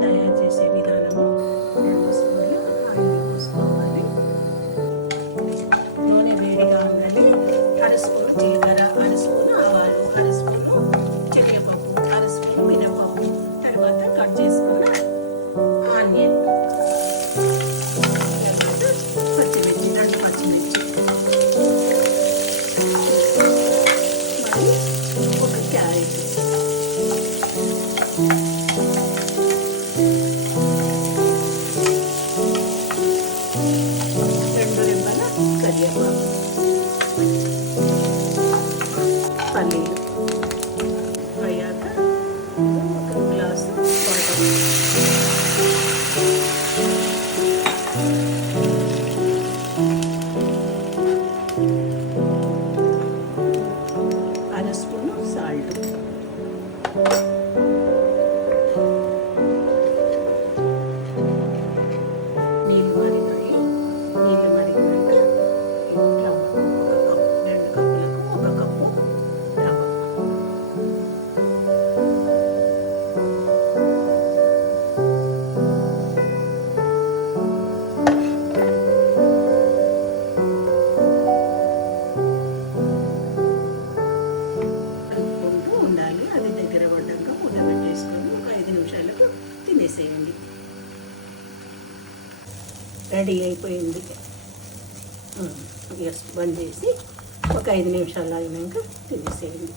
తయారు చేసే విధానము 2 స్పూన్లు ఆయిల్ పోసుకోవాలి. నూనె వేడిగా ఉండాలి. 1/2 స్పూన్ జీలకర్ర, 1/2 స్పూన్ ఆవాలు, 1/2 స్పూన్ శనగపప్పు, 1/2 స్పూన్ మినపప్పు, తర్వాత కట్ చేసుకున్న ఆనియన్, తర్వాత పచ్చిమిర్చి, 2 పచ్చిమిర్చి, మరి ఒక క్యారెట్, 2 రెమ్మల కరివేపాకు, పల్లీలు, అయ్యాక ఒక గ్లాసు వాటర్, అర స్పూను సాల్ట్, నీళ్ళు మరిగాక రవ్వ, 2 కప్పులకు 1 కప్పు రవ్వ, కలుపుకుంటూ ఉండాలి. అది దగ్గర పడ్డాక మూత పెట్టేసుకొని ఒక 5 నిమిషాలకు తినేసేయండి. రెడీ అయిపోయింది. గ్యాస్ బంద్ చేసి ఒక 5 నిమిషాలు అయినాక తినేసేయండి.